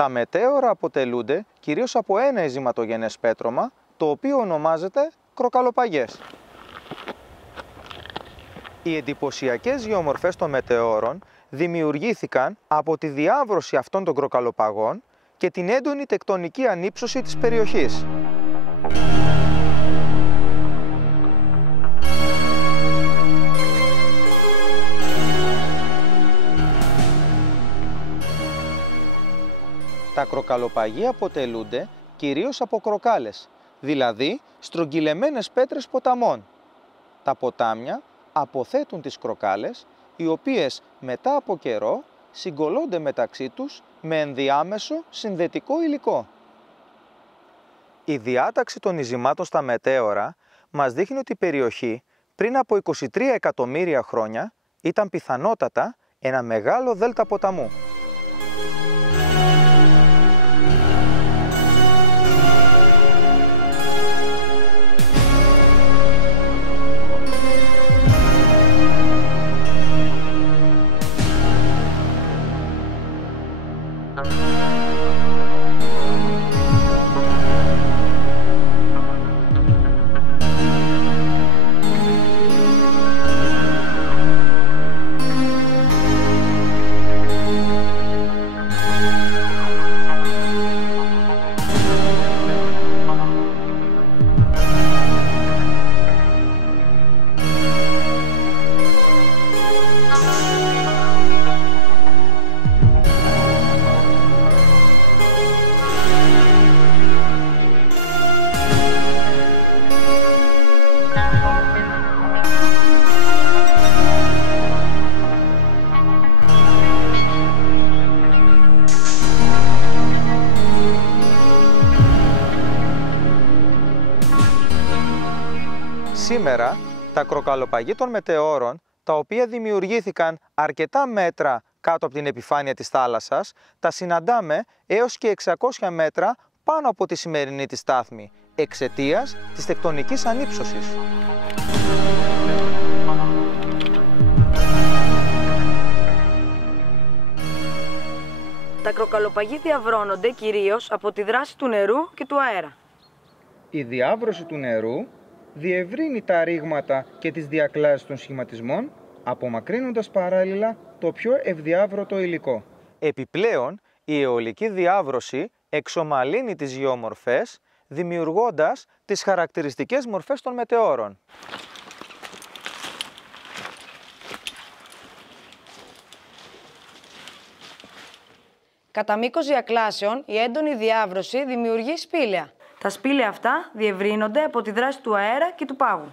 Τα μετέωρα αποτελούνται κυρίως από ένα ειζηματογενές πέτρωμα, το οποίο ονομάζεται κροκαλοπαγιές. Οι εντυπωσιακές γεωμορφές των μετεώρων δημιουργήθηκαν από τη διάβρωση αυτών των κροκαλοπαγών και την έντονη τεκτονική ανύψωση της περιοχής. Τα κροκαλοπαγία αποτελούνται κυρίως από κροκάλες, δηλαδή στρογγυλεμένες πέτρες ποταμών. Τα ποτάμια αποθέτουν τις κροκάλες, οι οποίες μετά από καιρό συγκωλώνται μεταξύ τους με ενδιάμεσο συνδετικό υλικό. Η διάταξη των ειζημάτων στα μετέωρα μας δείχνει ότι η περιοχή πριν από 23 εκατομμύρια χρόνια ήταν πιθανότατα ένα μεγάλο δέλτα ποταμού. Σήμερα, τα κροκαλοπαγή των μετεώρων, τα οποία δημιουργήθηκαν αρκετά μέτρα κάτω από την επιφάνεια της θάλασσας, τα συναντάμε έως και 600 μέτρα πάνω από τη σημερινή της στάθμη, εξαιτίας της τεκτονικής ανύψωσης. Τα κροκαλοπαγή διαβρώνονται κυρίως από τη δράση του νερού και του αέρα. Η διάβρωση του νερού διευρύνει τα ρήγματα και τις διακλάσεις των σχηματισμών, απομακρύνοντας παράλληλα το πιο ευδιάβρωτο υλικό. Επιπλέον, η αιωλική διάβρωση εξομαλύνει τις γεωμορφές, δημιουργώντας τις χαρακτηριστικές μορφές των μετεώρων. Κατά μήκος διακλάσεων, η έντονη διάβρωση δημιουργεί σπήλαια. Τα σπήλαια αυτά διευρύνονται από τη δράση του αέρα και του πάγου.